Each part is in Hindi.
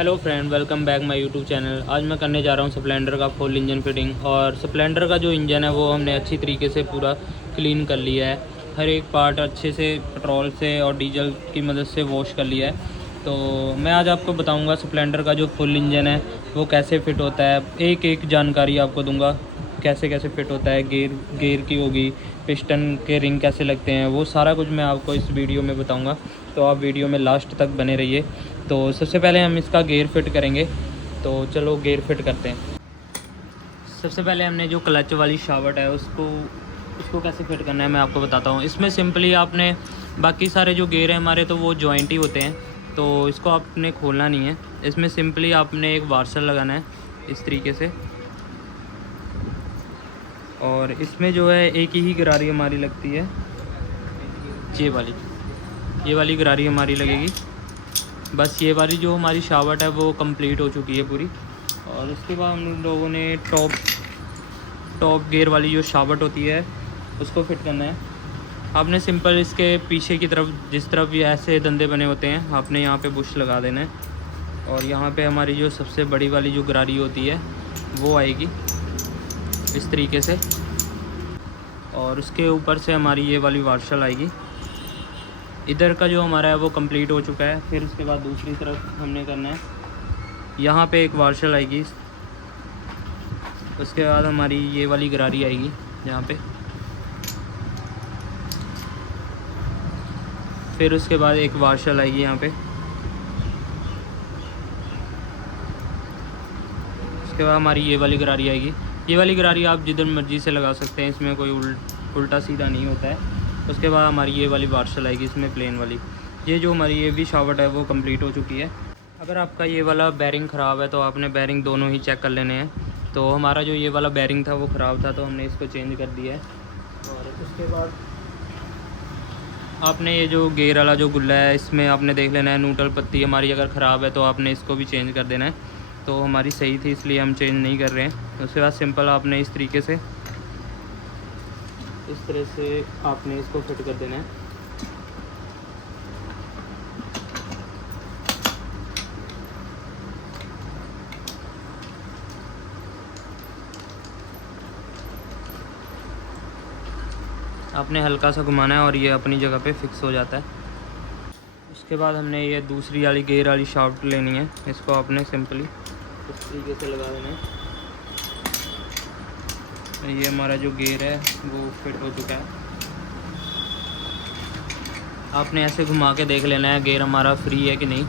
Hello friend, welcome back my YouTube channel. आज मैं करने जा रहा हूँ स्प्लेंडर का फुल इंजन फिटिंग। और स्प्लेंडर का जो इंजन है वो हमने अच्छी तरीके से पूरा क्लीन कर लिया है। हर एक पार्ट अच्छे से पेट्रोल से और डीजल की मदद से वॉश कर लिया है। तो मैं आज आपको बताऊँगा स्प्लेंडर का जो फुल इंजन है वो कैसे फ़िट होता है। एक एक जानकारी आपको दूँगा, कैसे कैसे फ़िट होता है। गेयर की होगी, पिस्टन के रिंग कैसे लगते हैं, वो सारा कुछ मैं आपको इस वीडियो में बताऊंगा। तो आप वीडियो में लास्ट तक बने रहिए। तो सबसे पहले हम इसका गेयर फिट करेंगे। तो चलो गेयर फिट करते हैं। सबसे पहले हमने जो क्लच वाली शाफ्ट है उसको कैसे फिट करना है मैं आपको बताता हूँ। इसमें सिंपली आपने बाकी सारे जो गेयर हैं हमारे तो वो जॉइंट ही होते हैं, तो इसको आपने खोलना नहीं है। इसमें सिंपली आपने एक वार्शल लगाना है इस तरीके से। और इसमें जो है एक ही गरारी हमारी लगती है, ये वाली गरारी हमारी लगेगी। बस ये वाली जो हमारी शाफ्ट है वो कंप्लीट हो चुकी है पूरी। और उसके बाद हम लोगों ने टॉप गियर वाली जो शाफ्ट होती है उसको फिट करना है। आपने सिंपल इसके पीछे की तरफ, जिस तरफ ये ऐसे धंधे बने होते हैं, आपने यहाँ पे बुश लगा देना है। और यहाँ पे हमारी जो सबसे बड़ी वाली जो गरारी होती है वो आएगी इस तरीके से। और उसके ऊपर से हमारी ये वाली वार्शल आएगी। इधर का जो हमारा है वो कंप्लीट हो चुका है। फिर उसके बाद दूसरी तरफ हमने करना है, यहाँ पे एक वार्शल आएगी। उसके बाद हमारी ये वाली गरारी आएगी यहाँ पे। फिर उसके बाद एक वार्शल आएगी यहाँ पे। उसके बाद हमारी ये वाली गरारी आएगी। ये वाली गरारी आप जिधर मर्ज़ी से लगा सकते हैं, इसमें कोई उल्टा सीधा नहीं होता है। उसके बाद हमारी ये वाली वार्शल आएगी इसमें प्लेन वाली। ये जो हमारी ये भी शाफ्ट है वो कंप्लीट हो चुकी है। अगर आपका ये वाला बैरिंग ख़राब है तो आपने बैरिंग दोनों ही चेक कर लेने हैं। तो हमारा जो ये वाला बैरिंग था वो ख़राब था, तो हमने इसको चेंज कर दिया है। और उसके बाद आपने ये जो गेयर वाला जो गुल्ला है इसमें आपने देख लेना है, न्यूट्रल पत्ती हमारी अगर ख़राब है तो आपने इसको भी चेंज कर देना है। तो हमारी सही थी इसलिए हम चेंज नहीं कर रहे हैं। उसके बाद सिंपल आपने इस तरह से आपने इसको फिट कर देना है। आपने हल्का सा घुमाना है और ये अपनी जगह पे फिक्स हो जाता है। उसके बाद हमने ये दूसरी वाली गेयर वाली शाफ्ट लेनी है। इसको आपने सिंपली इस तरीके से लगा देना है। ये हमारा जो गेयर है वो फिट हो चुका है। आपने ऐसे घुमा के देख लेना है गेयर हमारा फ्री है कि नहीं।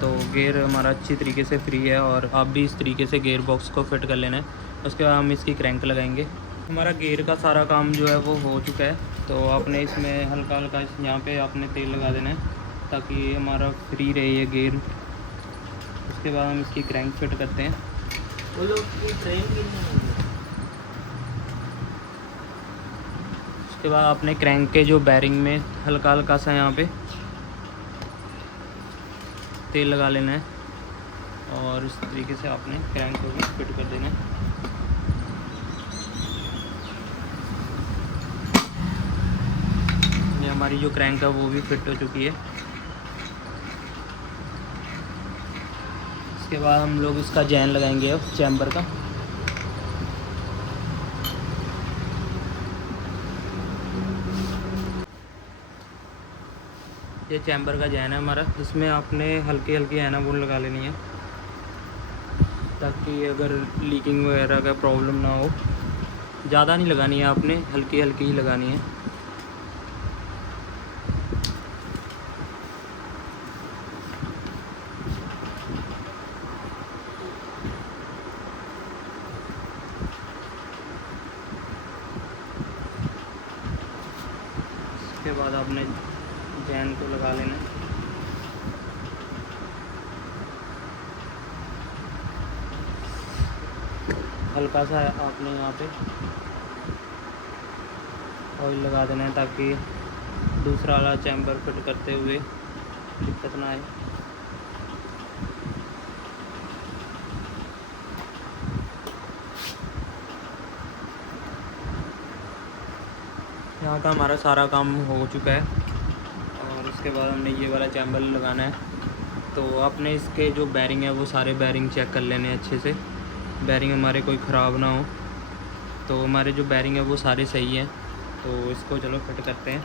तो गेयर हमारा अच्छी तरीके से फ्री है और आप भी इस तरीके से गेयर बॉक्स को फिट कर लेना है। उसके बाद हम इसकी क्रैंक लगाएंगे। हमारा गेयर का सारा काम जो है वो हो चुका है। तो आपने इसमें हल्का हल्का यहाँ पे आपने तेल लगा देना है ताकि ये हमारा फ्री रहे ये गेयर। उसके बाद हम इसकी क्रैंक फिट करते हैं। वो लोग की उसके बाद आपने क्रैंक के जो बैरिंग में हल्का हल्का सा यहाँ पे तेल लगा लेना है और इस तरीके से आपने क्रैंक को भी फिट कर देना है। ये हमारी जो क्रैंक है वो भी फिट हो चुकी है। इसके बाद हम लोग इसका जैन लगाएंगे अब चैम्बर का। ये चैम्बर का जैन है हमारा। इसमें आपने हल्की हल्की एनाबोल लगा लेनी है ताकि अगर लीकिंग वगैरह का प्रॉब्लम ना हो। ज़्यादा नहीं लगानी है, आपने हल्की हल्की ही लगानी है। उसके बाद आपने जैन को लगा लेना है। हल्का सा आपने यहाँ पे ऑयल लगा देना है ताकि दूसरा वाला चैम्बर फिट करते हुए दिक्कत ना आए। यहाँ का हमारा सारा काम हो चुका है। और उसके बाद हमने ये वाला चैम्बर लगाना है। तो आपने इसके जो बैरिंग है वो सारे बैरिंग चेक कर लेने हैं अच्छे से, बैरिंग हमारे कोई ख़राब ना हो। तो हमारे जो बैरिंग है वो सारे सही हैं, तो इसको चलो फिट करते हैं।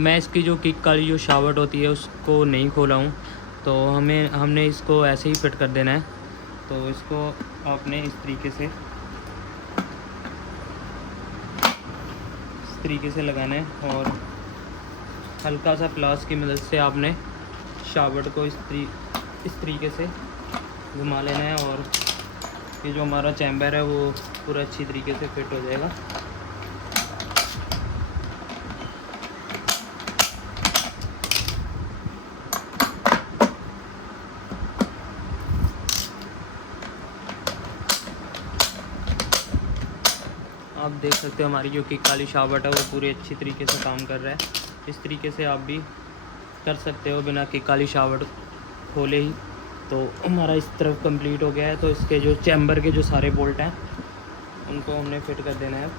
मैं इसकी जो किक वाली जो शावट होती है उसको नहीं खोला हूँ, तो हमने इसको ऐसे ही फिट कर देना है। तो इसको आपने इस तरीके से लगाना है और हल्का सा प्लास की मदद से आपने शावट को इस तरीके से घुमा लेना है, और ये जो हमारा चैम्बर है वो पूरा अच्छी तरीके से फिट हो जाएगा। आप देख सकते हो हमारी जो किक वाली शावट है वो पूरी अच्छी तरीके से काम कर रहा है। इस तरीके से आप भी कर सकते हो बिना किक वाली शावट खोले ही। तो हमारा इस तरफ कंप्लीट हो गया है। तो इसके जो चैम्बर के जो सारे बोल्ट हैं उनको हमने फिट कर देना है।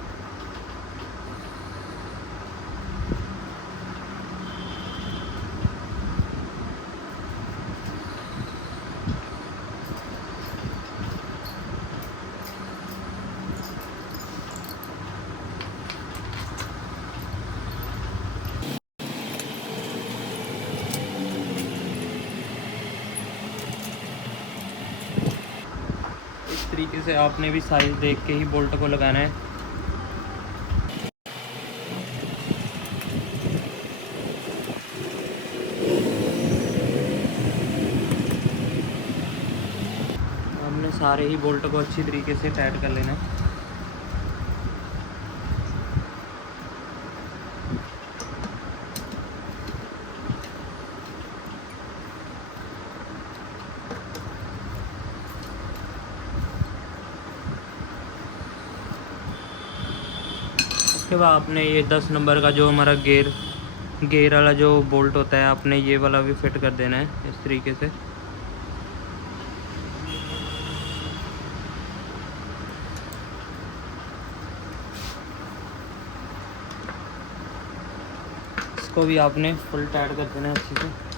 इस तरीके से आपने भी साइज़ देख के ही बोल्ट को लगाना है। हमने सारे ही बोल्ट को अच्छी तरीके से टाइट कर लेना है। उसके बाद आपने ये 10 नंबर का जो हमारा गेयर वाला जो बोल्ट होता है, आपने ये वाला भी फिट कर देना है इस तरीके से। इसको भी आपने फुल टाइट कर देना है अच्छे से।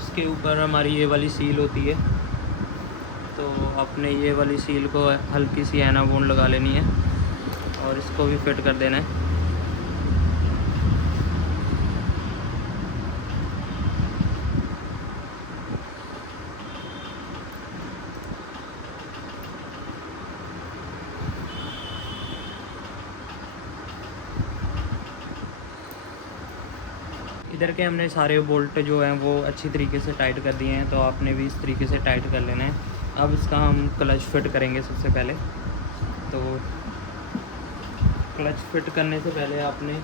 इसके ऊपर हमारी ये वाली सील होती है, तो आपने ये वाली सील को हल्की सी ऐना बूंद लगा लेनी है और इसको भी फिट कर देना है। इधर के हमने सारे बोल्ट जो हैं वो अच्छी तरीके से टाइट कर दिए हैं, तो आपने भी इस तरीके से टाइट कर लेना है। अब इसका हम क्लच फिट करेंगे सबसे पहले। तो क्लच फिट करने से पहले आपने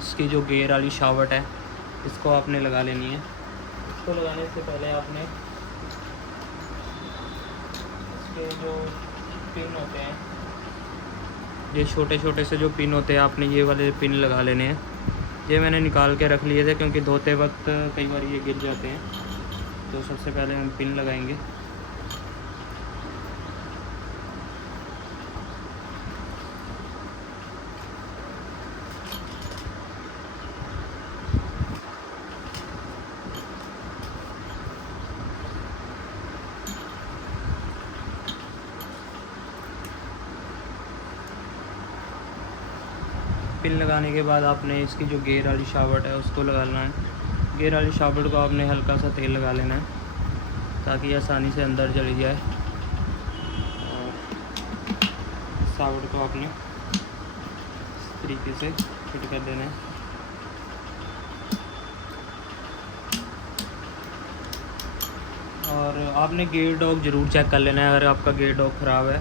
इसकी जो गियर वाली शावट है इसको आपने लगा लेनी है। इसको लगाने से पहले आपने इसके जो पिन होते हैं, ये छोटे छोटे से जो पिन होते हैं, आपने ये वाले पिन लगा लेने हैं। ये मैंने निकाल के रख लिए थे क्योंकि धोते वक्त कई बार ये गिर जाते हैं। तो सबसे पहले हम पिन लगाएंगे। पिन लगाने के बाद आपने इसकी जो गियर वाली शावट है उसको लगाना है। गियर वाली शावट को आपने हल्का सा तेल लगा लेना है ताकि आसानी से अंदर चली जाए। और शावट को आपने इस तरीके से फिट कर देना है। और आपने गियर डॉग ज़रूर चेक कर लेना है। अगर आपका गियर डॉग ख़राब है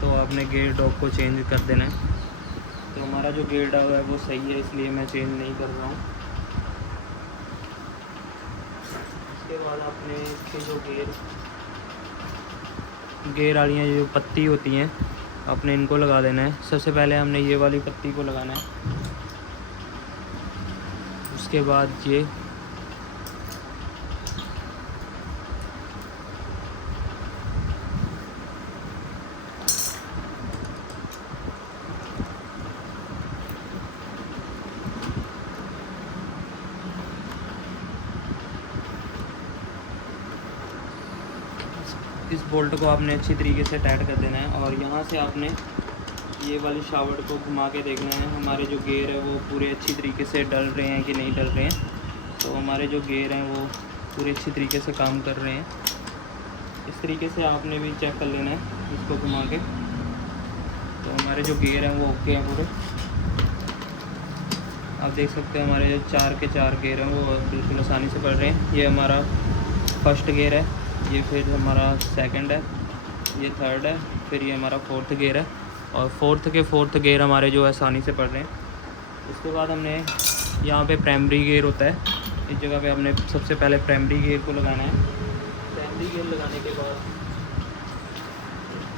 तो आपने गियर डॉग को चेंज कर देना है। तो हमारा जो गियर डॉग है वो सही है, इसलिए मैं चेंज नहीं कर रहा हूँ। इसके बाद आपने इसके जो गियर वाली जो पत्ती होती हैं आपने इनको लगा देना है। सबसे पहले हमने ये वाली पत्ती को लगाना है, उसके बाद ये इस बोल्ट को आपने अच्छी तरीके से टाइट कर देना है और यहाँ से आपने ये वाली शावर को घुमा के देखना है हमारे जो गेयर है वो पूरे अच्छी तरीके से डल रहे हैं कि नहीं डल रहे हैं। तो हमारे जो गेयर हैं वो पूरे अच्छी तरीके से काम कर रहे हैं। इस तरीके से आपने भी चेक कर लेना है इसको घुमा के। तो हमारे जो गेयर हैं वो ओके हैं पूरे। आप देख सकते हैं हमारे जो 4 के 4 गेयर हैं वो बिल्कुल आसानी से पड़ रहे हैं। ये हमारा फर्स्ट गेयर है, ये फिर हमारा सेकंड है, ये थर्ड है, फिर ये हमारा फोर्थ गेयर है और फोर्थ गेयर हमारे जो आसानी से पड़ रहे हैं। उसके बाद हमने यहाँ पे प्राइमरी गेयर होता है, इस जगह पे हमने सबसे पहले प्राइमरी गेयर को लगाना है। प्राइमरी गेयर लगाने के बाद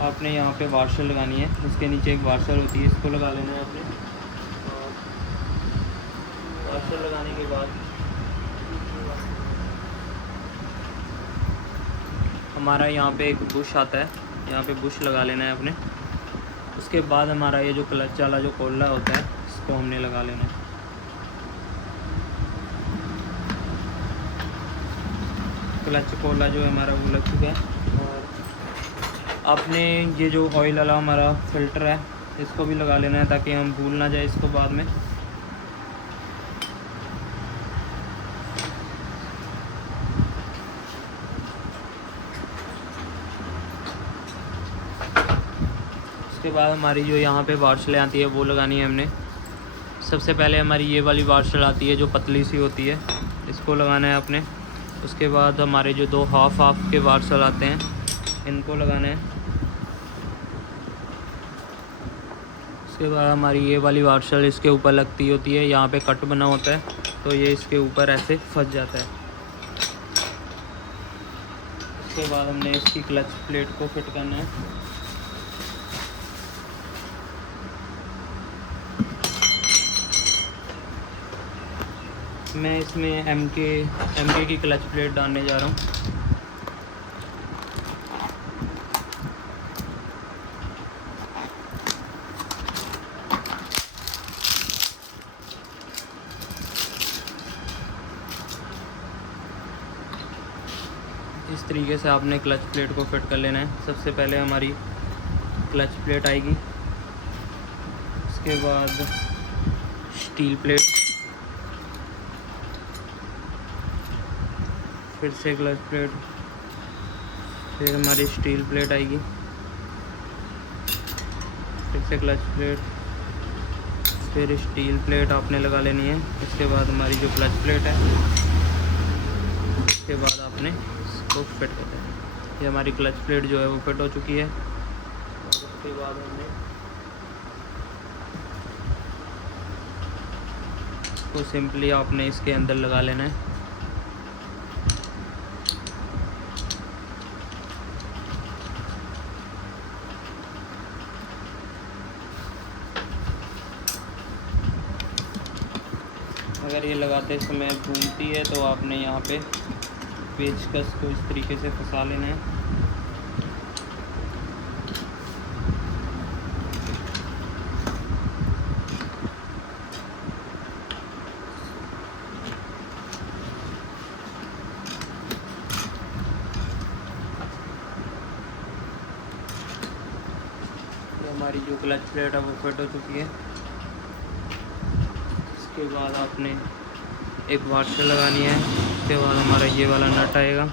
आपने यहाँ पे वाशर लगानी है, इसके नीचे एक वाशर होती है, इसको लगा लेना है आपने। और वाशर लगाने के बाद हमारा यहाँ पे एक बुश आता है, यहाँ पे बुश लगा लेना है आपने। उसके बाद हमारा ये जो क्लच वाला जो कोल्ला होता है इसको हमने लगा लेना है। क्लच कोल्ला जो है हमारा वो लग चुका है। और आपने ये जो ऑयल वाला हमारा फ़िल्टर है इसको भी लगा लेना है ताकि हम भूल ना जाए इसको बाद में। उसके बाद हमारी जो यहाँ पे वाशलें आती है वो लगानी है हमने। सबसे पहले हमारी ये वाली वाशल आती है जो पतली सी होती है, इसको लगाना है आपने। उसके बाद हमारे जो 2 हाफ के वाशल आते हैं इनको लगाना है। उसके बाद हमारी ये वाली वाशल इसके ऊपर लगती होती है, यहाँ पे कट बना होता है तो ये इसके ऊपर ऐसे फंस जाता है। उसके बाद हमने इसकी क्लच प्लेट को फिट करना है। मैं इसमें एम के की क्लच प्लेट डालने जा रहा हूँ। इस तरीके से आपने क्लच प्लेट को फिट कर लेना है। सबसे पहले हमारी क्लच प्लेट आएगी, उसके बाद स्टील प्लेट, फिर से क्लच प्लेट, फिर हमारी स्टील प्लेट आएगी, फिर से क्लच प्लेट, फिर स्टील प्लेट आपने लगा लेनी है। इसके बाद हमारी जो क्लच प्लेट है उसके बाद आपने इसको फिट कर देना है। ये हमारी क्लच प्लेट जो है वो फिट हो चुकी है। और उसके बाद हमने इसको सिंपली आपने इसके अंदर लगा लेना है। अगर ये लगाते समय घूमती है तो आपने यहाँ पे पेचकस को इस तरीके से फंसा लेना है। तो हमारी जो क्लच प्लेट है वो फिट हो चुकी है। उसके बाद आपने एक वाशर लगानी है। उसके बाद हमारा ये वाला नट आएगा,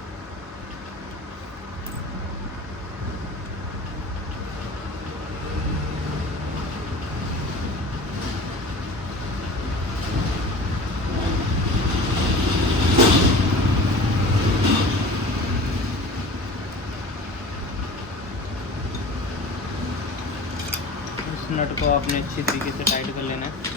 इस नट को आपने अच्छी तरीके से टाइट कर लेना है।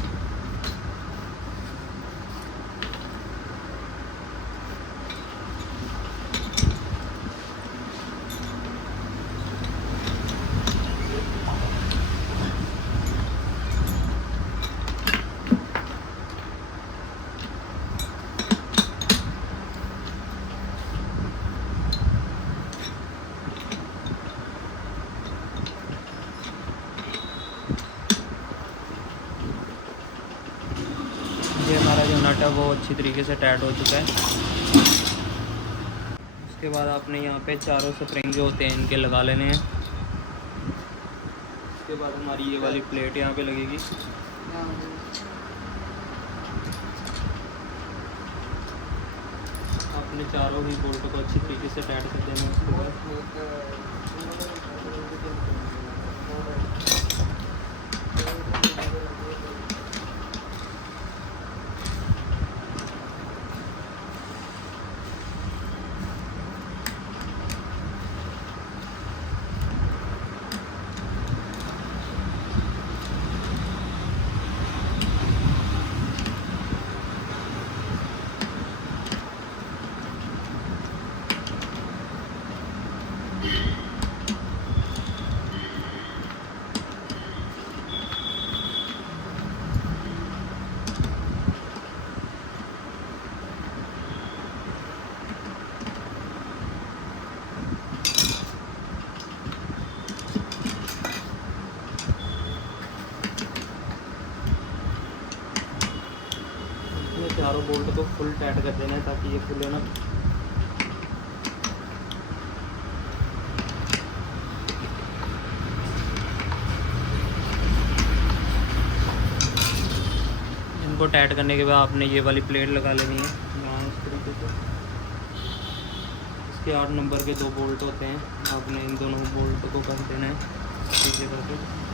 ये हमारा जो नट है वो अच्छी तरीके से टाइट हो चुका है। उसके बाद आपने यहाँ पे चारों स्प्रिंग जो होते हैं इनके लगा लेने हैं। उसके बाद हमारी ये वाली प्लेट यहाँ पे लगेगी। आपने चारों ही बोल्ट को अच्छी तरीके से टाइट कर देना है। उसके बाद चारों बोल्ट को फुल टाइट कर देना है ताकि ये खुले ना। इनको टाइट करने के बाद आपने ये वाली प्लेट लगा लेनी है यहाँ इस तरीके से। इसके 8 नंबर के 2 बोल्ट होते हैं, आपने इन दोनों बोल्ट को कर देना है पीछे करके।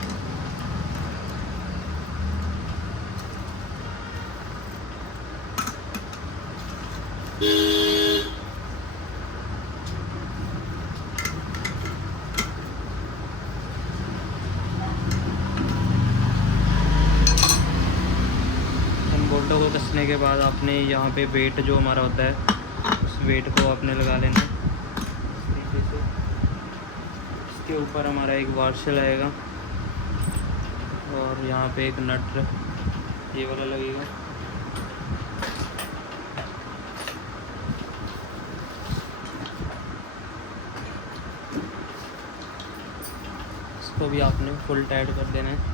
बोल्टों को कसने के बाद आपने यहाँ पे वेट जो हमारा होता है उस वेट को आपने लगा लेना है इस तरीके से। इसके ऊपर हमारा एक वाशर आएगा और यहाँ पे एक नट ये वाला लगेगा। इसको भी आपने फुल टाइट कर देना है।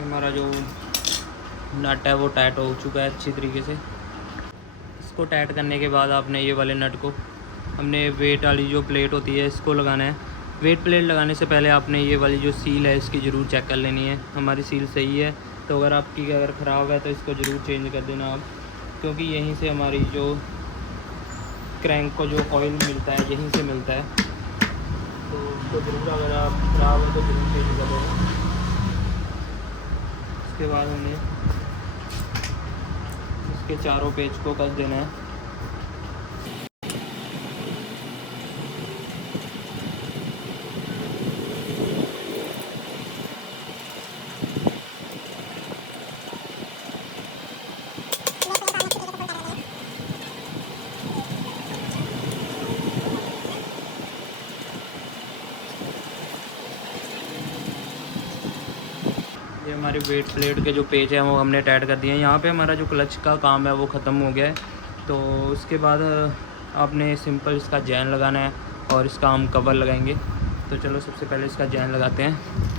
हमारा जो नट है वो टाइट हो चुका है अच्छी तरीके से। इसको टाइट करने के बाद आपने ये वाले नट को, हमने वेट वाली जो प्लेट होती है इसको लगाना है। वेट प्लेट लगाने से पहले आपने ये वाली जो सील है इसकी ज़रूर चेक कर लेनी है। हमारी सील सही है तो अगर आपकी अगर ख़राब है तो इसको ज़रूर चेंज कर देना आप, क्योंकि यहीं से हमारी जो क्रैंक को जो ऑयल मिलता है यहीं से मिलता है, तो उसको ज़रूर अगर आप ख़राब है तो ज़रूर चेंज कर देना। उसके बाद हमें इसके चारों पेच को कस देना है। ये हमारी वेट प्लेट के जो पेज हैं वो हमने टाइट कर दिए हैं। यहाँ पे हमारा जो क्लच का काम है वो ख़त्म हो गया है। तो उसके बाद आपने सिंपल इसका जैन लगाना है और इसका हम कवर लगाएंगे। तो चलो सबसे पहले इसका जैन लगाते हैं।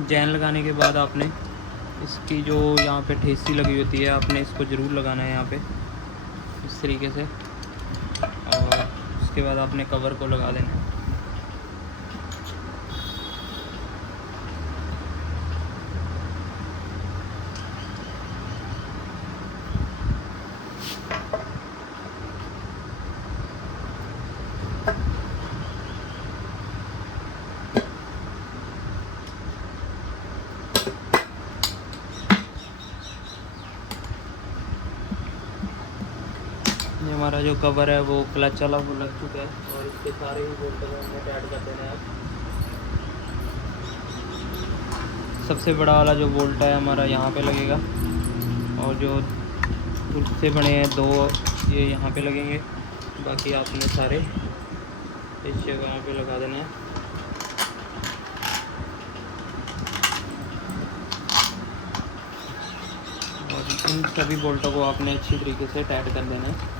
जैन लगाने के बाद आपने इसकी जो यहाँ पे ठेसी लगी होती है, आपने इसको ज़रूर लगाना है यहाँ पे इस तरीके से, और उसके बाद आपने कवर को लगा देना है। ये हमारा जो कवर है वो क्लच वाला वो लग चुका है, और इसके सारे ही बोल्ट को हमने टाइट कर देना है। सबसे बड़ा वाला जो बोल्ट है हमारा यहाँ पे लगेगा, और जो उससे बने हैं दो ये यहाँ पे लगेंगे, बाकी आपने सारे इस जगह पे लगा देना है। और इन सभी बोल्टों को आपने अच्छी तरीके से टाइट कर देना है।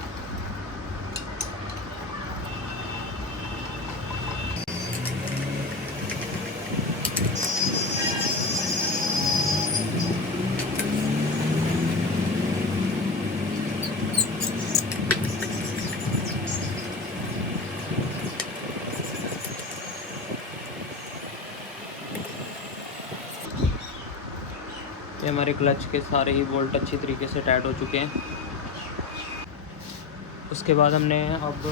ये हमारे क्लच के सारे ही बोल्ट अच्छी तरीके से टाइट हो चुके हैं। उसके बाद हमने अब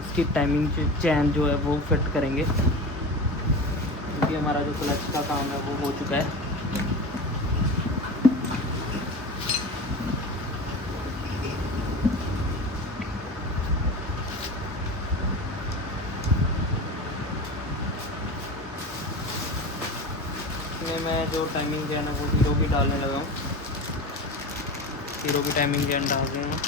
इसकी टाइमिंग चैन जो है वो फिट करेंगे, क्योंकि हमारा जो क्लच का काम है वो हो चुका है। इसमें मैं जो टाइमिंग चैन है वो हीरो की डालने लगा हूँ, हीरो की टाइमिंग चैन डाल रहे हैं।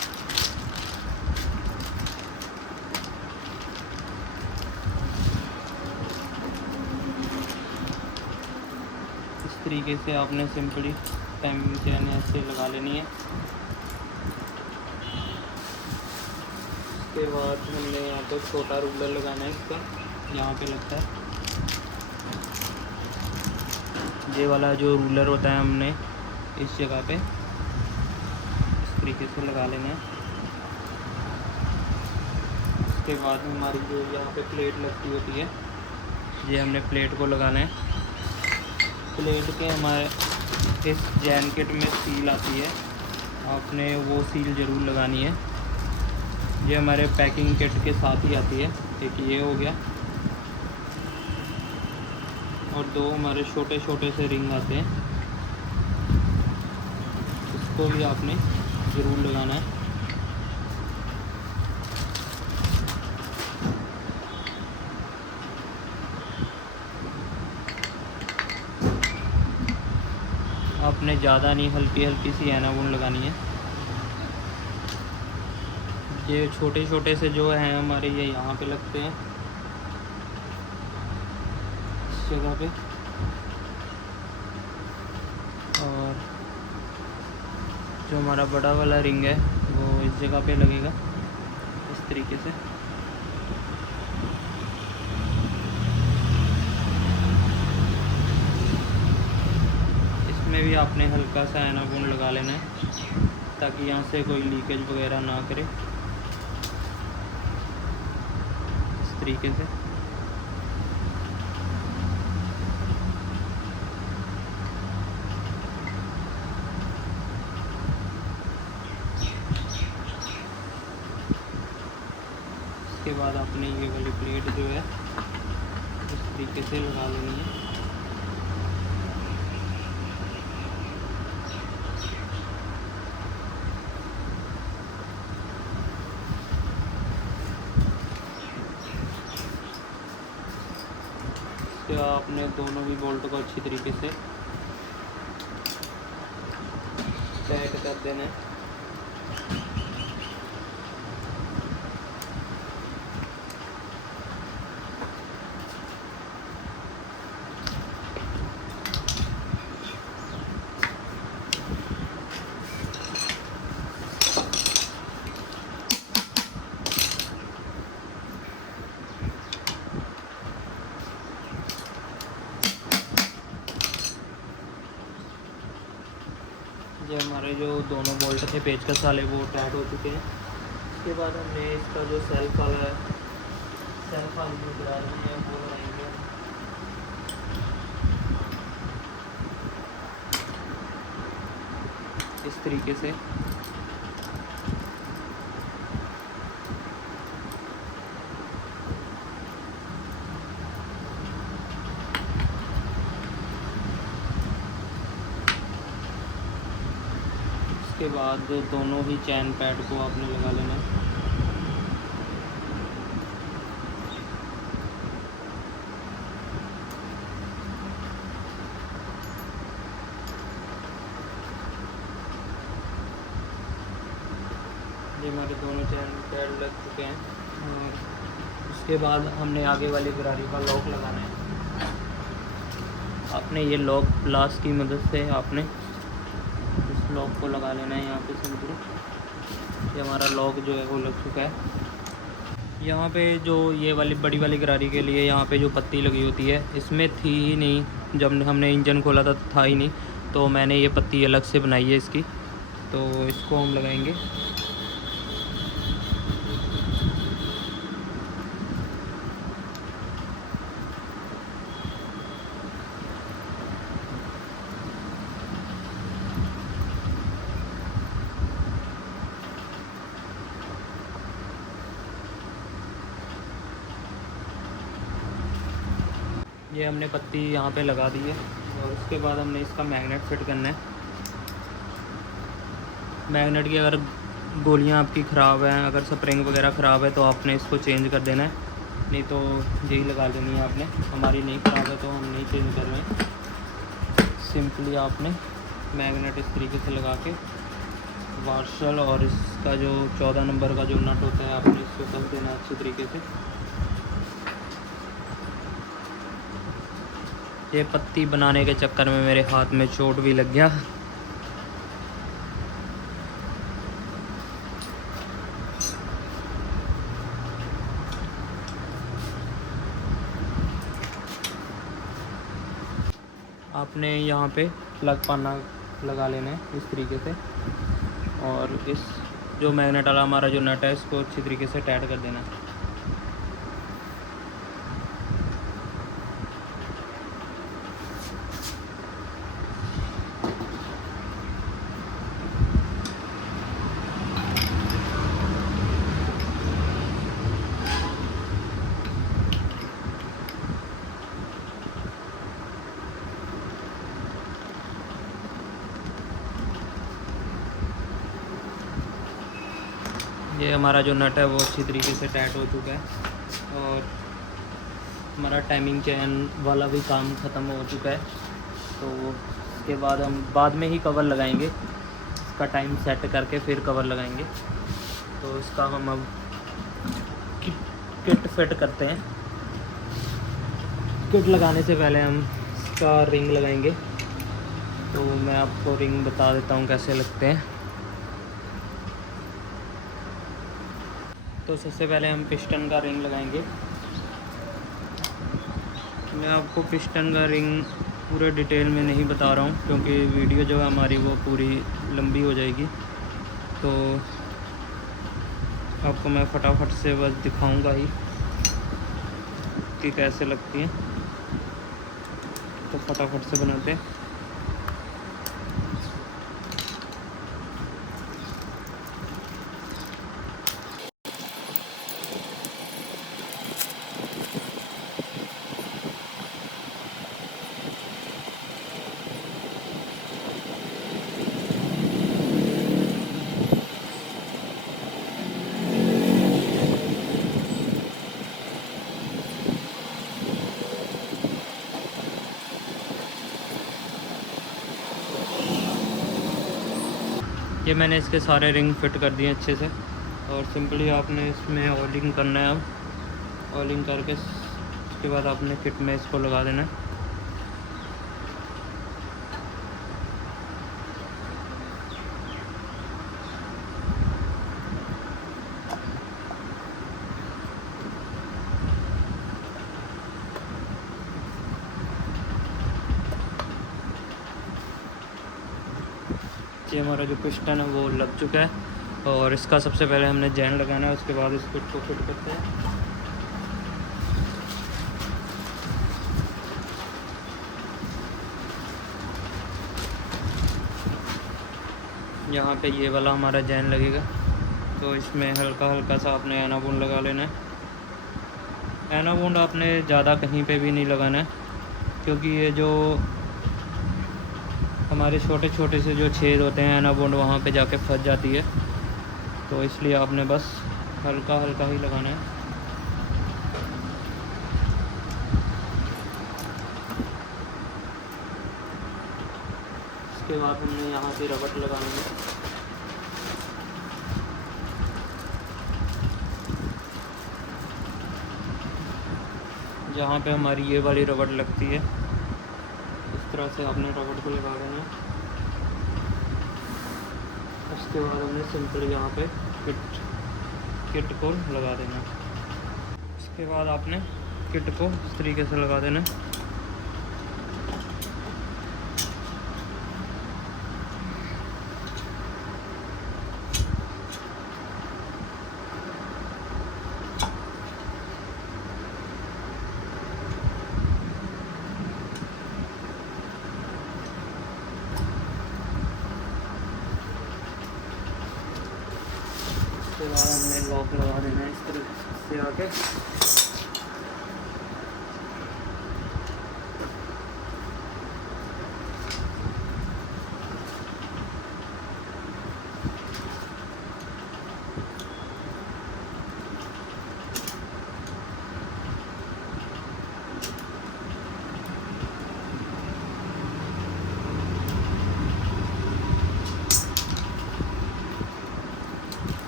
इस तरीके से आपने सिंपली टाइमिंग चैन ऐसे लगा लेनी है। उसके बाद हमने यहाँ पर छोटा रूलर लगाना है, इसका यहाँ पे लगता है ये वाला जो रूलर होता है, हमने इस जगह पे इस तरीके से लगा लेना है। उसके बाद हमारी जो यहाँ पे प्लेट लगती होती है, ये हमने प्लेट को लगाना है। प्लेट के हमारे इस जैन किट में सील आती है, आपने वो सील ज़रूर लगानी है। ये हमारे पैकिंग किट के साथ ही आती है। एक ये हो गया, और दो हमारे छोटे छोटे से रिंग आते हैं, इसको भी आपने ज़रूर लगाना है। आपने ज़्यादा नहीं, हल्की हल्की सी एनाबून लगानी है। ये छोटे छोटे से जो हैं हमारे, ये यहाँ पे लगते हैं इस जगह पे, और जो हमारा बड़ा वाला रिंग है वो इस जगह पे लगेगा इस तरीके से। इसमें भी आपने हल्का सा एनाबून लगा लेना है, ताकि यहाँ से कोई लीकेज वगैरह ना करे, इस तरीके से। उसके बाद आपने ये वाली प्लेट जो है इस तरीके से लगा लेनी है। इसके आपने दोनों भी बोल्ट को अच्छी तरीके से टाइट कर देना है। जो दोनों बोल्ट थे पेचकस वाले वो टाइट हो चुके हैं। उसके बाद हमने इसका जो सेल्फ वाला है, सेल्फ वाली जो गिरानी है वो लगाएंगे इस तरीके से। उसके बाद दोनों ही चैन पैड को आपने लगा लेना है। ये हमारे दोनों चैन पैड लग चुके हैं। और उसके बाद हमने आगे वाली गरारी का लॉक लगाना है। आपने ये लॉक प्लास की मदद से आपने इस लॉक को लगा लेना है यहाँ पे सिंपली। ये हमारा लॉक जो है वो लग चुका है। यहाँ पे जो ये वाली बड़ी वाली गरारी के लिए यहाँ पे जो पत्ती लगी होती है इसमें थी ही नहीं, जब हमने इंजन खोला था ही नहीं, तो मैंने ये पत्ती अलग से बनाई है इसकी, तो इसको हम लगाएंगे। ये हमने पत्ती यहाँ पे लगा दी है और उसके बाद हमने इसका मैग्नेट फिट करना है। मैग्नेट की अगर गोलियाँ आपकी ख़राब हैं, अगर स्प्रिंग वगैरह ख़राब है तो आपने इसको चेंज कर देना है, नहीं तो यही लगा लेनी है आपने। हमारी नहीं ख़राब है तो हम नहीं चेंज कर रहे हैं। सिंपली आपने मैग्नेट इस तरीके से लगा के वार्शल और इसका जो 14 नंबर का जो नट होता है आपने इसको कस देना अच्छे तरीके से। ये पत्ती बनाने के चक्कर में मेरे हाथ में चोट भी लग गया। आपने यहाँ पे प्लग पाना लगा लेना है इस तरीके से, और इस जो मैग्नेट वाला हमारा जो नट है इसको अच्छी तरीके से टाइट कर देना है। ये हमारा जो नट है वो अच्छी तरीके से टाइट हो चुका है और हमारा टाइमिंग चेन वाला भी काम ख़त्म हो चुका है। तो इसके बाद हम बाद में ही कवर लगाएंगे, इसका टाइम सेट करके फिर कवर लगाएंगे। तो इसका हम अब किट फिट करते हैं। किट लगाने से पहले हम इसका रिंग लगाएंगे, तो मैं आपको रिंग बता देता हूँ कैसे लगते हैं। तो सबसे पहले हम पिस्टन का रिंग लगाएंगे। मैं आपको पिस्टन का रिंग पूरे डिटेल में नहीं बता रहा हूँ क्योंकि वीडियो जो है हमारी वो पूरी लंबी हो जाएगी, तो आपको मैं फटाफट से बस दिखाऊंगा ही कि कैसे लगती हैं। तो फटाफट से बनाते हैं। ये मैंने इसके सारे रिंग फिट कर दिए अच्छे से, और सिंपली आपने इसमें ऑयलिंग करना है। अब ऑयलिंग करके उसके बाद आपने किट में इसको लगा देना है। ये हमारा जो पिस्टन है वो लग चुका है और इसका सबसे पहले हमने जैन लगाना है, उसके बाद इस किट को फिट करते हैं। यहाँ पे ये वाला हमारा जैन लगेगा, तो इसमें हल्का हल्का सा आपने एना बूंद लगा लेना है। एना बूंद आपने ज़्यादा कहीं पे भी नहीं लगाना है, क्योंकि ये जो हमारे छोटे छोटे से जो छेद होते हैं एना बूंद वहाँ पे जाके फंस जाती है, तो इसलिए आपने बस हल्का हल्का ही लगाना है। उसके बाद हमने यहाँ से रबड़ लगानी है। जहाँ पे हमारी ये वाली रबड़ लगती है इस तरह से आपने रबड़ को लगा देना है। उसके बाद हमने सिंपल यहाँ पे किट को लगा देना है। उसके बाद आपने किट को इस तरीके से लगा देना है। उसके बाद हमने लॉक लगा देना है इस तरह से आके।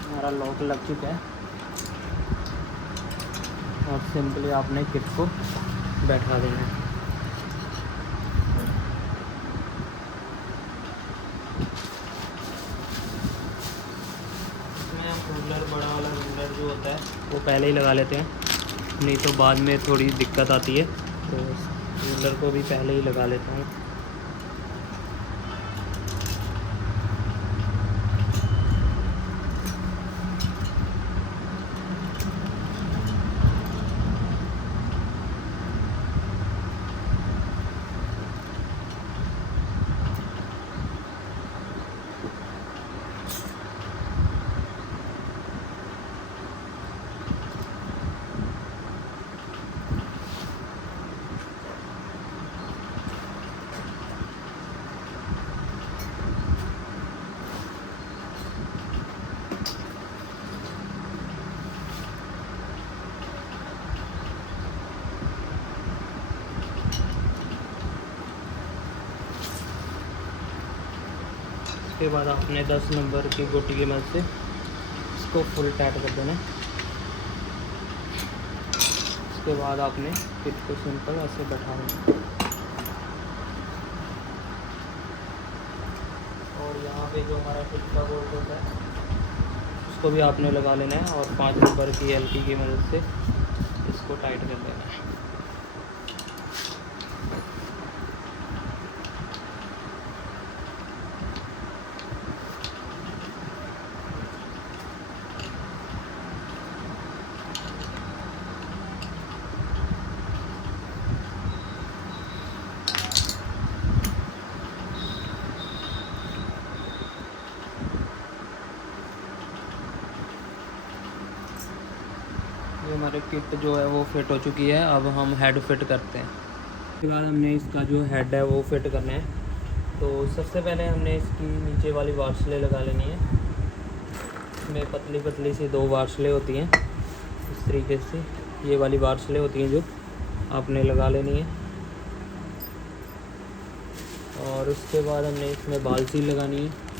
हमारा लॉक लग चुका है और सिंपली आपने किट को बैठा देना है। इसमें हम कूलर बड़ा वाला कूलर जो होता है वो पहले ही लगा लेते हैं, नहीं तो बाद में थोड़ी दिक्कत आती है, तो कूलर को भी पहले ही लगा लेता हूँ। उसके बाद आपने 10 नंबर की गोटी की मदद से इसको फुल टाइट कर देना। उसके बाद आपने किट को सिंपल ऐसे बैठा देना और यहाँ पे जो हमारा किट का बोल्ट होता है उसको भी आपने लगा लेना है और 5 नंबर की एलकी की मदद से इसको टाइट कर देना है। ये हमारे किट जो है वो फिट हो चुकी है, अब हम हेड फिट करते हैं। उसके बाद हमने इसका जो हेड है वो फिट करना है। तो सबसे पहले हमने इसकी नीचे वाली वार्सलें लगा लेनी है। इसमें पतली पतली सी 2 वार्सलें होती हैं, इस तरीके से ये वाली वार्सलें होती हैं जो आपने लगा लेनी है। और उसके बाद हमने इसमें बाल सील लगानी है।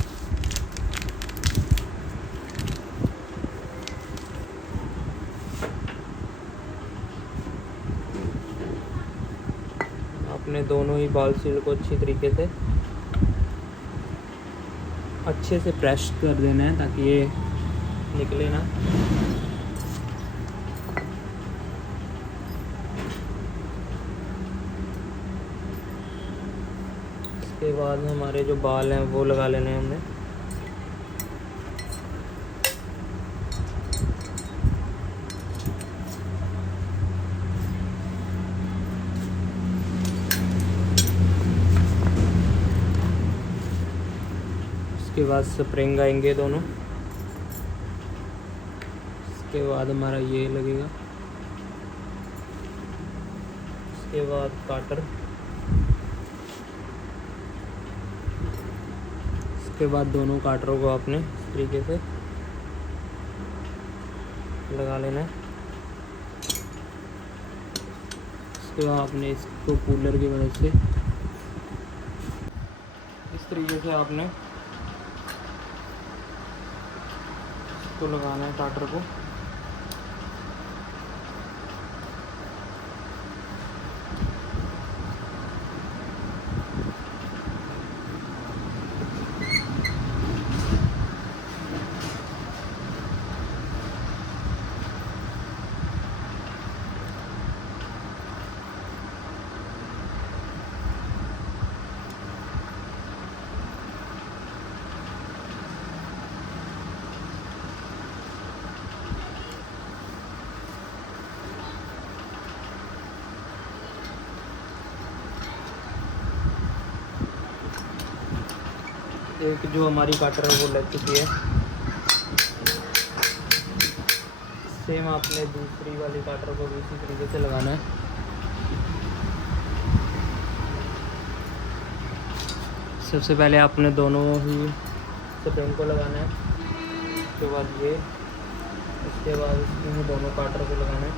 आपने दोनों ही बाल सील को अच्छी तरीके से अच्छे से प्रेस कर देना है ताकि ये निकले ना। इसके बाद हमारे जो बाल हैं वो लगा लेने हैं हमने। उसके बाद स्प्रिंग आएंगे दोनों। उसके बाद हमारा ये लगेगा। उसके बाद काटर। उसके बाद दोनों काटरों को आपने इस तरीके से लगा लेना है। उसके बाद आपने इसको कूलर की मदद से इस तरीके से आपने इसको लगाना है काटर को। एक जो हमारी काटर है वो लग चुकी है। सेम आपने दूसरी वाली काटर को भी इसी तरीके से लगाना है। सबसे पहले आपने दोनों ही स्प्रिंग को लगाना है। उसके बाद ये, उसके बाद इसमें दोनों काटर को लगाना है।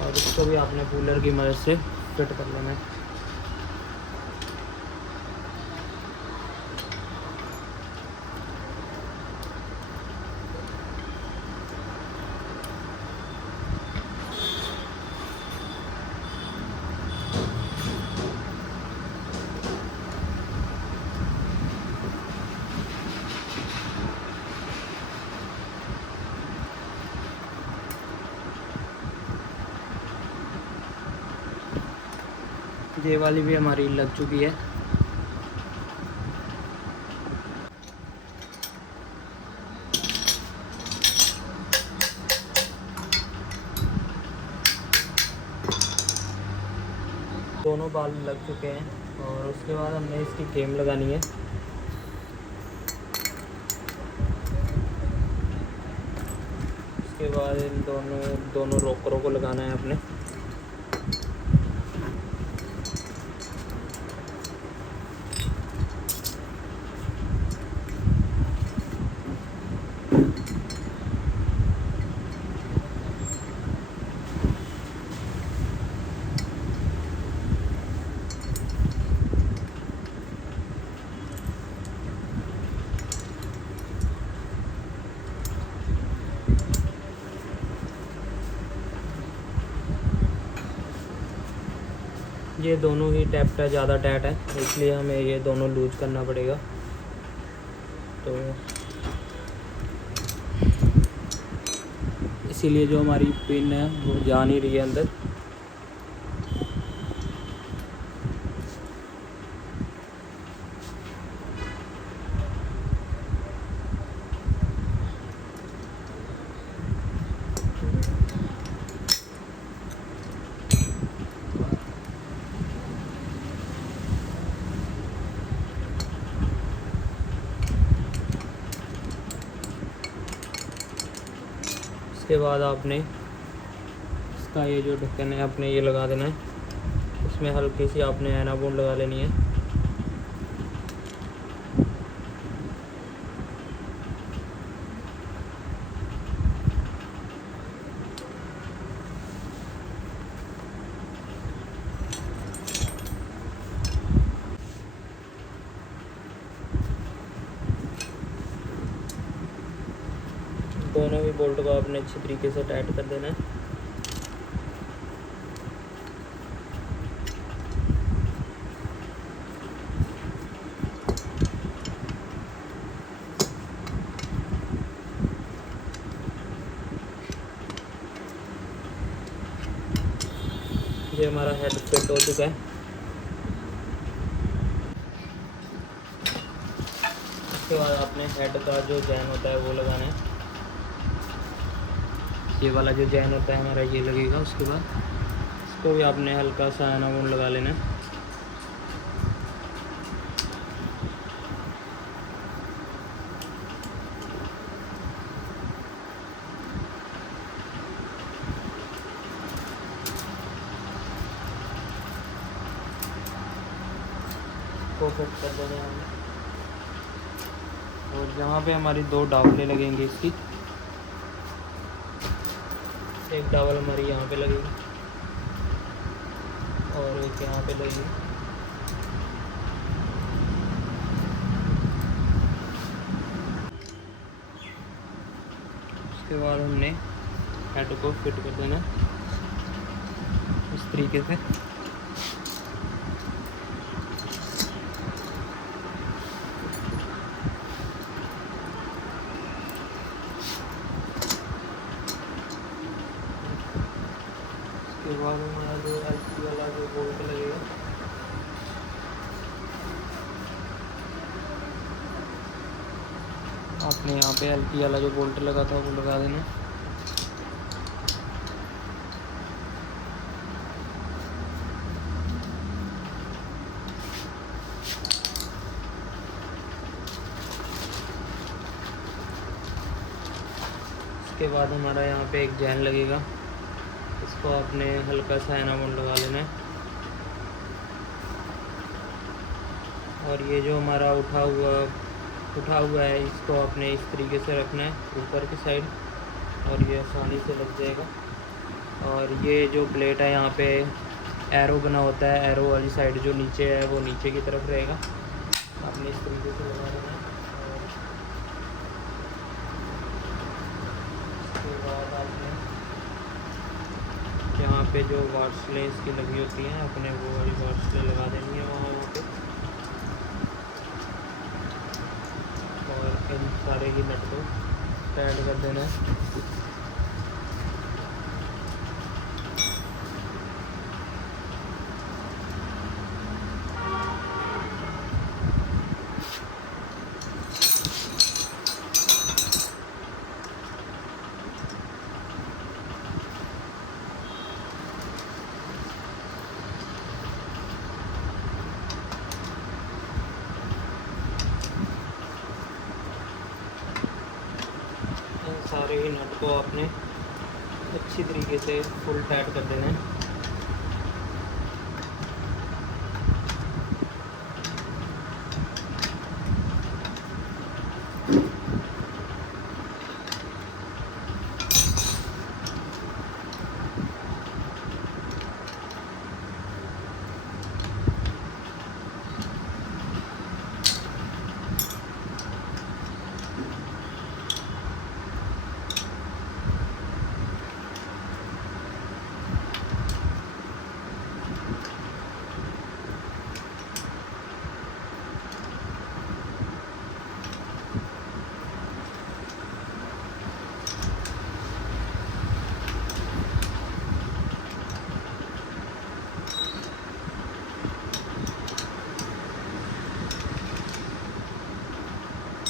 और इसको भी आपने कूलर की मदद से फिट कर लेना है। ये वाली भी हमारी लग चुकी है। दोनों बाल लग चुके हैं और उसके बाद हमने इसकी फ्रेम लगानी है। उसके बाद इन दोनों रोकरों को लगाना है अपने। ये दोनों ही टैप्ट है, ज़्यादा टाइट है, इसलिए हमें ये दोनों लूज करना पड़ेगा। तो इसीलिए जो हमारी पिन है वो जा नहीं रही है अंदर। उसके बाद आपने इसका ये जो ढक्कन है आपने ये लगा देना है। इसमें हल्की सी आपने ऐना बूंद लगा लेनी है। दोनों भी बोल्ट को आपने अच्छी तरीके से टाइट कर देना है। ये हमारा हेड फिट हो चुका है। उसके बाद आपने हेड का जो जैन होता है वो लगाना है। ये वाला जो जैन होता है हमारा ये लगेगा। उसके बाद इसको भी आपने हल्का सा ऐना बूंद लगा लेना है। को फिट कर देना है हमने। और यहाँ पे हमारी 2 डावलें लगेंगी इसकी, एक डावल हमारी यहाँ पे लगेगी और एक यहाँ पे लगेगी। उसके बाद हमने हेड को फिट कर देना इस तरीके से। उसके बाद हमारा जो LT वाला जो बोल्ट लगेगा, आपने यहाँ पे LT वाला जो बोल्ट लगा था वो लगा देना। उसके बाद हमारा यहाँ पे एक जैन लगेगा, इसको आपने हल्का सा एनामोल लगा लेना है। और ये जो हमारा उठा हुआ है, इसको आपने इस तरीके से रखना है ऊपर की साइड, और ये आसानी से लग जाएगा। और ये जो प्लेट है यहाँ पे एरो बना होता है, एरो वाली साइड जो नीचे है वो नीचे की तरफ रहेगा, आपने इस तरीके से लगा देना है। उसके बाद आपने यहाँ पे जो वाटसलें इसकी लगी होती हैं, अपने वो वाली वाटसलें लगा देनी है वहाँ पे। और इन सारे ही नट को टाइट कर देना है। सारे ही नट को आपने अच्छी तरीके से फुल टाइट कर देना है।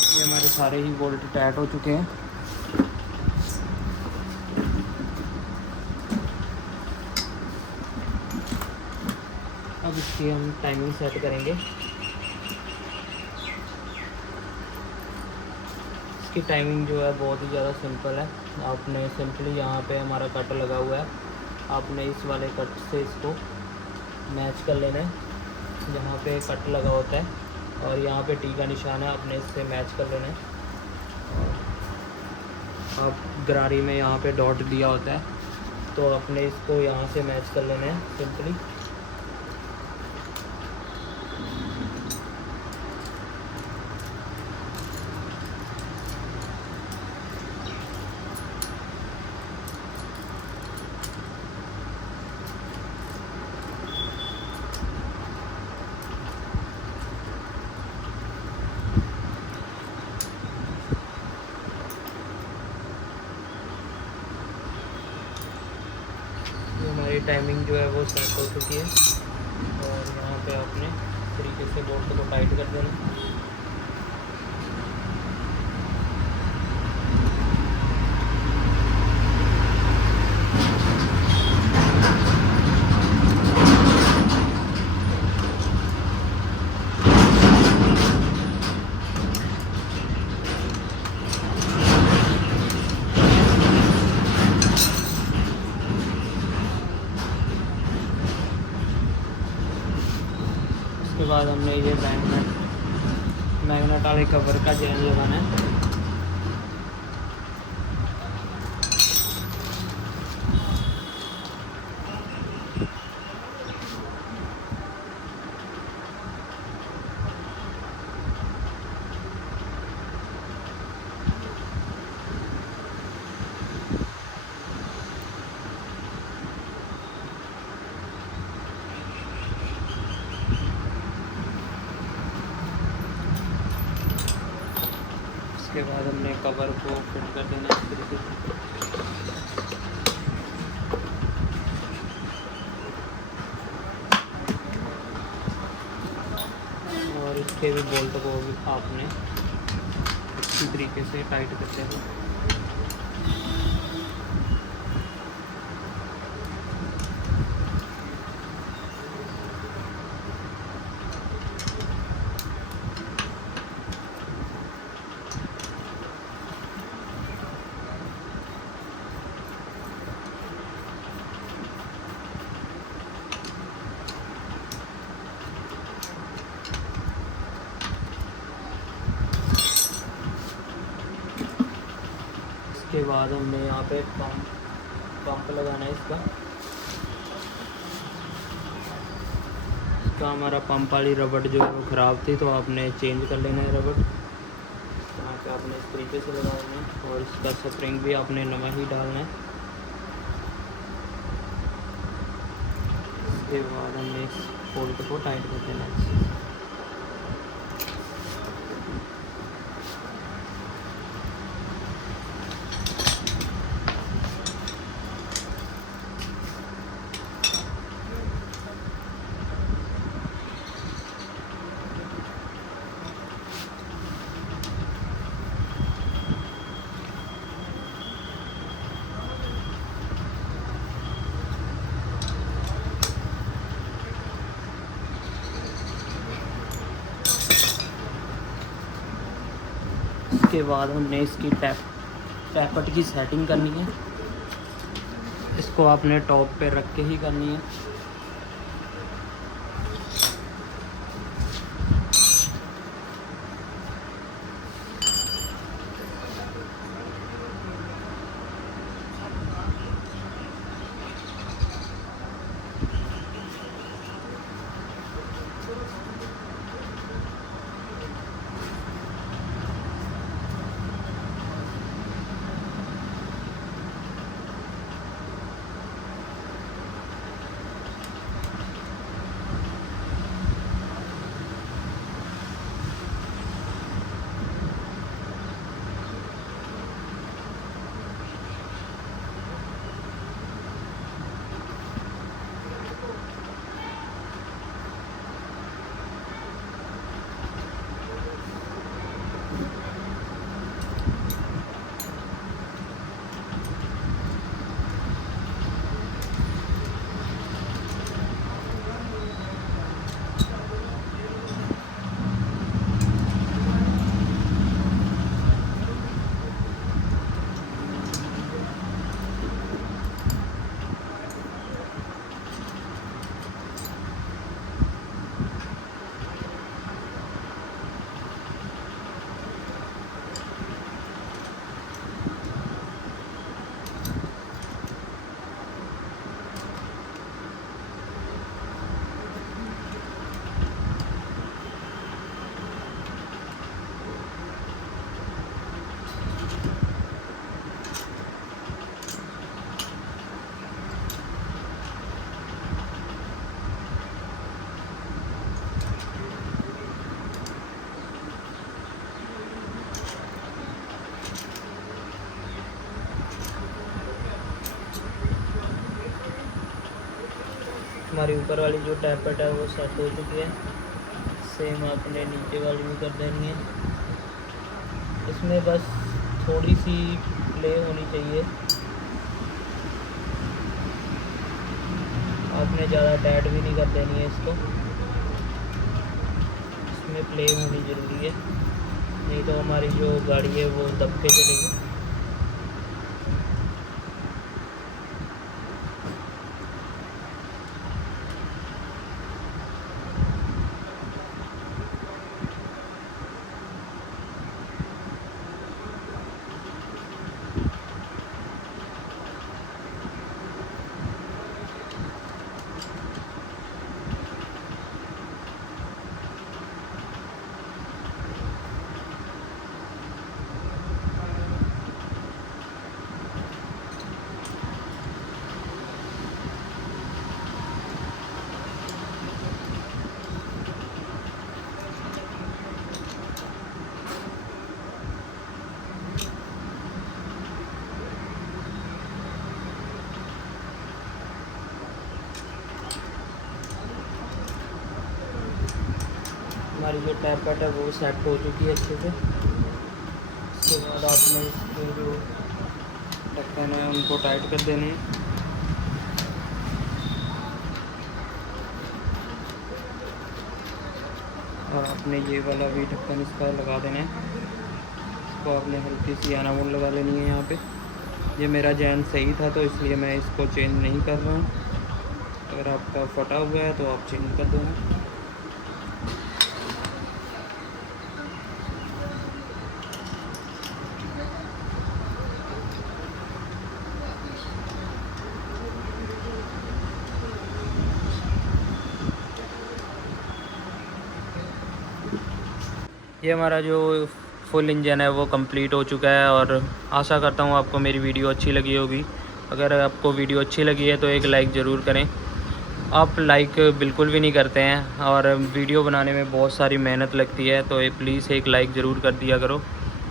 ये हमारे सारे ही बोल्ट टाइट हो चुके हैं। अब इसकी हम टाइमिंग सेट करेंगे। इसकी टाइमिंग जो है बहुत ही ज़्यादा सिंपल है। आपने सिंपली यहाँ पे हमारा कट लगा हुआ है, आपने इस वाले कट से इसको मैच कर लेना है जहाँ पे कट लगा होता है, और यहाँ पे टी का निशान है, आपने इससे मैच कर लेना है। आप गरारी में यहाँ पे डॉट दिया होता है, तो आपने इसको यहाँ से मैच कर लेना है सिंपली। हमारी टाइमिंग जो है वो सेट हो चुकी है, और यहाँ पे आपने तरीके से बोल्ट को टाइट कर देना। उसके बाद हमने ये मैग्नेट वाले कवर का चेंज लगाना है। उसके बाद हमने कवर को फिट कर देना इस तरीके से। और इसके भी बोल्ट को भी आपने अच्छी तरीके से टाइट करते हैं। उसके बाद हमने यहाँ पे पंप लगाना है इसका हमारा पंप वाली रबड़ जो है वो ख़राब थी, तो आपने चेंज कर लेना है रबड़। यहाँ पे आपने इस तरीके से लगाना है और इसका स्प्रिंग भी आपने नया ही डालना है। इसके बाद हमने इस बोल्ट को टाइट कर देना है। उसके बाद हमने इसकी टैपट की सेटिंग करनी है। इसको आपने टॉप पे रख के ही करनी है। हमारी ऊपर वाली जो टैपट है वो सेट हो चुकी है। सेम आपने नीचे वाली भी कर देनी है। इसमें बस थोड़ी सी प्ले होनी चाहिए, आपने ज़्यादा टाइट भी नहीं कर देनी है इसको। इसमें प्ले होनी ज़रूरी है, नहीं तो हमारी जो गाड़ी है वो दब के चलेगी। हमारी जो टैप पैट है वो सेट हो चुकी है अच्छे से। उसके बाद आपने इसके जो ढक्कन है उनको टाइट कर देने हैं। और आपने ये वाला भी ढक्कन इसका लगा देना है। इसको आपने हल्की सी आनामोल लगा लेनी है यहाँ पे। ये मेरा जैन सही था तो इसलिए मैं इसको चेंज नहीं कर रहा हूँ। अगर आपका फटा हुआ है तो आप चेंज कर देना। ये हमारा जो फुल इंजन है वो कंप्लीट हो चुका है और आशा करता हूँ आपको मेरी वीडियो अच्छी लगी होगी। अगर आपको वीडियो अच्छी लगी है तो एक लाइक ज़रूर करें। आप लाइक बिल्कुल भी नहीं करते हैं और वीडियो बनाने में बहुत सारी मेहनत लगती है, तो प्लीज़ एक लाइक ज़रूर कर दिया करो।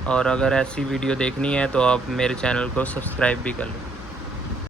और अगर ऐसी वीडियो देखनी है तो आप मेरे चैनल को सब्सक्राइब भी कर लो।